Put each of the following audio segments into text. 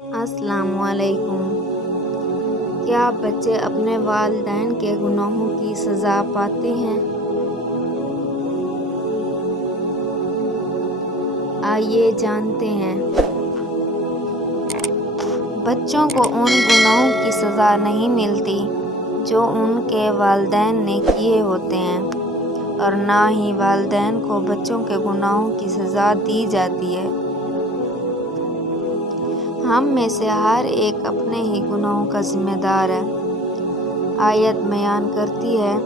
السلام علیکم۔ کیا بچے اپنے والدین کے گناہوں کی سزا پاتے ہیں؟ آئیے جانتے ہیں۔ بچوں کو ان گناہوں کی سزا نہیں ملتی جو ان کے والدین نے کیے ہوتے ہیں، اور نہ ہی والدین کو بچوں کے گناہوں کی سزا دی جاتی ہے۔ ہم میں سے ہر ایک اپنے ہی گناہوں کا ذمہ دار ہے۔ آیت بیان کرتی ہے،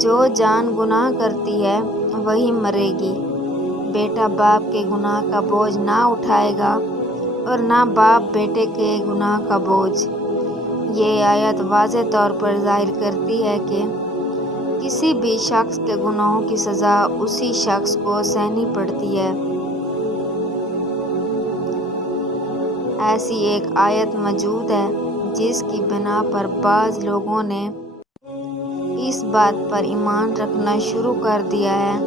جو جان گناہ کرتی ہے وہی مرے گی۔ بیٹا باپ کے گناہ کا بوجھ نہ اٹھائے گا اور نہ باپ بیٹے کے گناہ کا بوجھ۔ یہ آیت واضح طور پر ظاہر کرتی ہے کہ کسی بھی شخص کے گناہوں کی سزا اسی شخص کو سہنی پڑتی ہے۔ ایسی ایک آیت موجود ہے جس کی بنا پر بعض لوگوں نے اس بات پر ایمان رکھنا شروع کر دیا ہے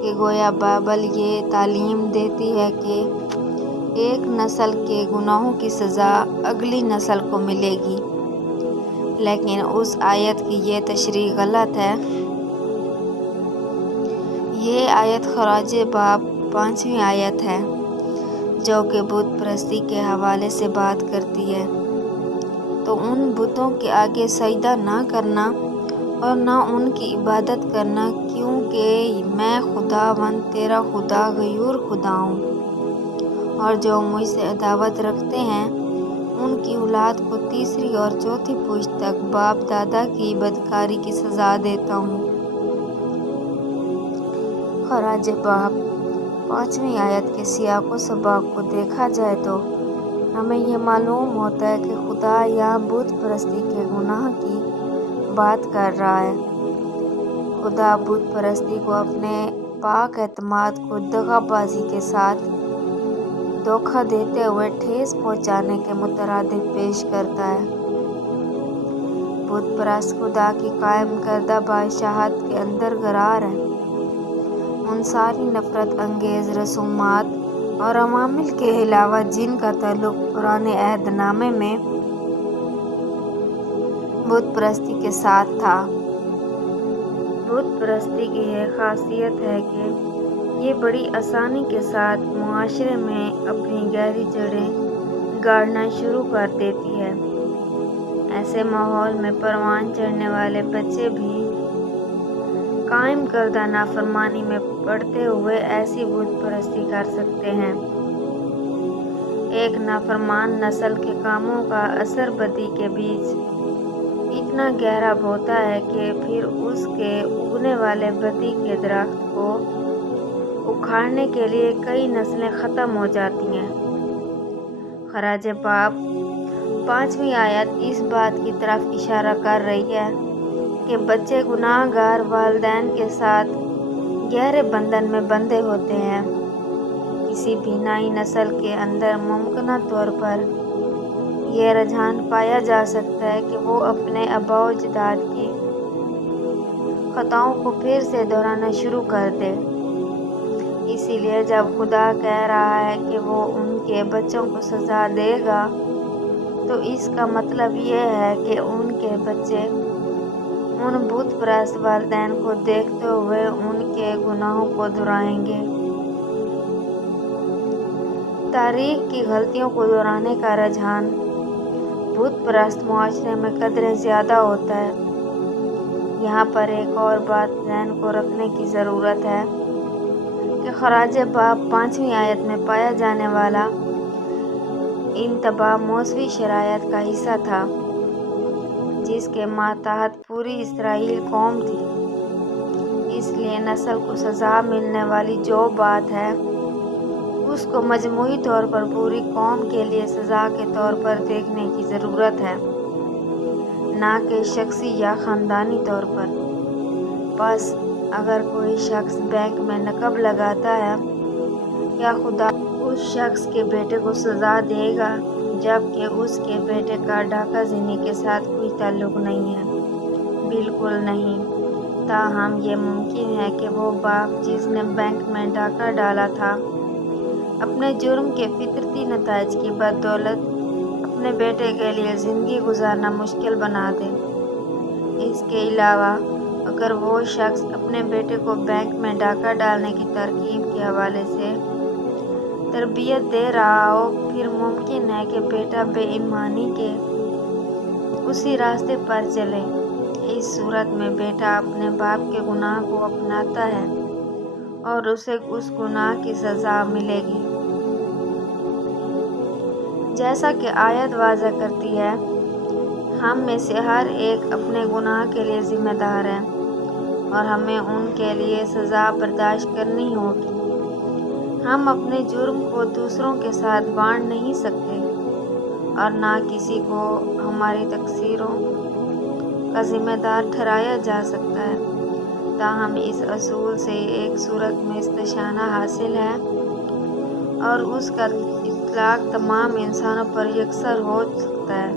کہ گویا بائبل یہ تعلیم دیتی ہے کہ ایک نسل کے گناہوں کی سزا اگلی نسل کو ملے گی، لیکن اس آیت کی یہ تشریح غلط ہے۔ یہ آیت خراج باب 5ویں آیت ہے، جو کہ بت پرستی کے حوالے سے بات کرتی ہے۔ تو ان بتوں کے آگے سجدہ نہ کرنا اور نہ ان کی عبادت کرنا، کیونکہ میں خداوند تیرا خدا غیور خدا ہوں، اور جو مجھ سے عداوت رکھتے ہیں ان کی اولاد کو تیسری اور چوتھی پشت تک باپ دادا کی بدکاری کی سزا دیتا ہوں۔ خراج باب 5ویں آیت کے سیاق و سباق کو دیکھا جائے تو ہمیں یہ معلوم ہوتا ہے کہ خدا یہاں بت پرستی کے گناہ کی بات کر رہا ہے۔ خدا بت پرستی کو اپنے پاک اعتماد کو دغا بازی کے ساتھ دھوکہ دیتے ہوئے ٹھیس پہنچانے کے مترادف پیش کرتا ہے۔ بت پرست خدا کی قائم کردہ بادشاہت کے اندر غرار ہیں۔ ان ساری نفرت انگیز رسومات اور عوامل کے علاوہ جن کا تعلق پرانے عہد نامے میں بت پرستی کے ساتھ تھا۔ بت پرستی کی یہ خاصیت ہے کہ یہ بڑی آسانی کے ساتھ معاشرے میں اپنی گہری جڑیں گاڑنا شروع کر دیتی ہے۔ ایسے ماحول میں پروان چڑھنے والے بچے بھی قائم کردہ نافرمانی میں پڑتے ہوئے ایسی بت پرستی کر سکتے ہیں۔ ایک نافرمان نسل کے کاموں کا اثر بدی کے بیچ اتنا گہرا ہوتا ہے کہ پھر اس کے اگنے والے بدی کے درخت کو اکھاڑنے کے لیے کئی نسلیں ختم ہو جاتی ہیں۔ خراج باب 5ویں آیت اس بات کی طرف اشارہ کر رہی ہے کہ بچے گناہ گار والدین کے ساتھ گہرے بندھن میں بندھے ہوتے ہیں۔ کسی بھی نئی نسل کے اندر ممکنہ طور پر یہ رجحان پایا جا سکتا ہے کہ وہ اپنے آباء و اجداد کی خطاؤں کو پھر سے دہرانا شروع کر دے۔ اسی لیے جب خدا کہہ رہا ہے کہ وہ ان کے بچوں کو سزا دے گا، تو اس کا مطلب یہ ہے کہ ان کے بچے ان بت پرست والدین کو دیکھتے ہوئے ان کے گناہوں کو دہرائیں گے۔ تاریخ کی غلطیوں کو دہرانے کا رجحان بت پرست معاشرے میں قدرے زیادہ ہوتا ہے۔ یہاں پر ایک اور بات ذہن کو رکھنے کی ضرورت ہے کہ خراج باب 5ویں آیت میں پایا جانے والا انتباہ موسوی شرائط کا حصہ تھا، جس کے ماتحت پوری اسرائیل قوم تھی۔ اس لیے نسل کو سزا ملنے والی جو بات ہے اس کو مجموعی طور پر پوری قوم کے لیے سزا کے طور پر دیکھنے کی ضرورت ہے، نہ کہ شخصی یا خاندانی طور پر۔ بس اگر کوئی شخص بینک میں نقب لگاتا ہے، کیا خدا اس شخص کے بیٹے کو سزا دے گا جبکہ اس کے بیٹے کا ڈاکہ زنی کے ساتھ کوئی تعلق نہیں ہے؟ بالکل نہیں۔ تاہم یہ ممکن ہے کہ وہ باپ جس نے بینک میں ڈاکہ ڈالا تھا، اپنے جرم کے فطرتی نتائج کی بدولت اپنے بیٹے کے لیے زندگی گزارنا مشکل بنا دے۔ اس کے علاوہ اگر وہ شخص اپنے بیٹے کو بینک میں ڈاکہ ڈالنے کی ترکیب کے حوالے سے تربیت دے رہا ہو، پھر ممکن ہے کہ بیٹا بے ایمانی کے اسی راستے پر چلے۔ اس صورت میں بیٹا اپنے باپ کے گناہ کو اپناتا ہے اور اسے اس گناہ کی سزا ملے گی۔ جیسا کہ آیت واضح کرتی ہے، ہم میں سے ہر ایک اپنے گناہ کے لیے ذمہ دار ہے اور ہمیں ان کے لیے سزا برداشت کرنی ہوگی۔ ہم اپنے جرم کو دوسروں کے ساتھ بانٹ نہیں سکتے اور نہ کسی کو ہماری تقصیروں کا ذمہ دار ٹھہرایا جا سکتا ہے۔ تاہم اس اصول سے ایک صورت میں استثناء حاصل ہے اور اس کا اطلاق تمام انسانوں پر یکساں ہو سکتا ہے۔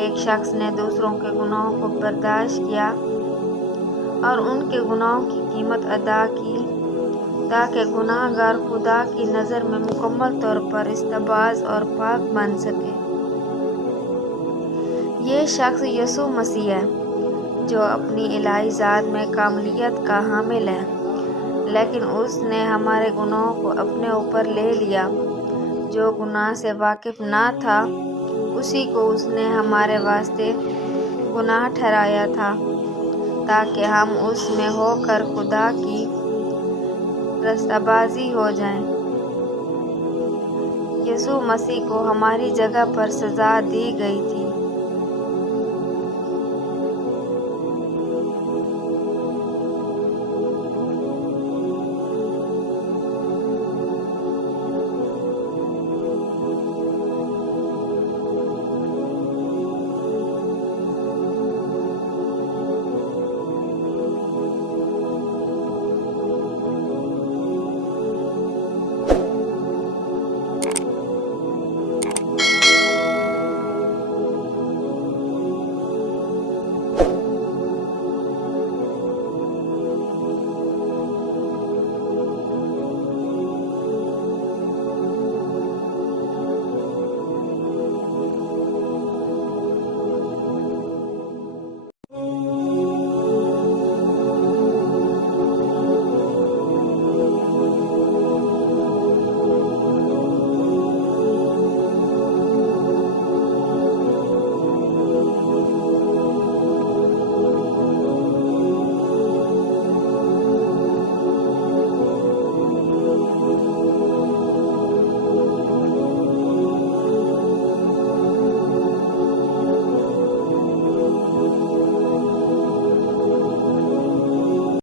ایک شخص نے دوسروں کے گناہوں کو برداشت کیا اور ان کے گناہوں کی قیمت ادا کی تاکہ گناہ گار خدا کی نظر میں مکمل طور پر استعباز اور پاک بن سکے۔ یہ شخص یسوع مسیح ہے، جو اپنی الہی ذات میں کاملیت کا حامل ہے، لیکن اس نے ہمارے گناہوں کو اپنے اوپر لے لیا۔ جو گناہ سے واقف نہ تھا، اسی کو اس نے ہمارے واسطے گناہ ٹھہرایا تھا تاکہ ہم اس میں ہو کر خدا کی راستہ بازی ہو جائیں۔ یسوع مسیح کو ہماری جگہ پر سزا دی گئی تھی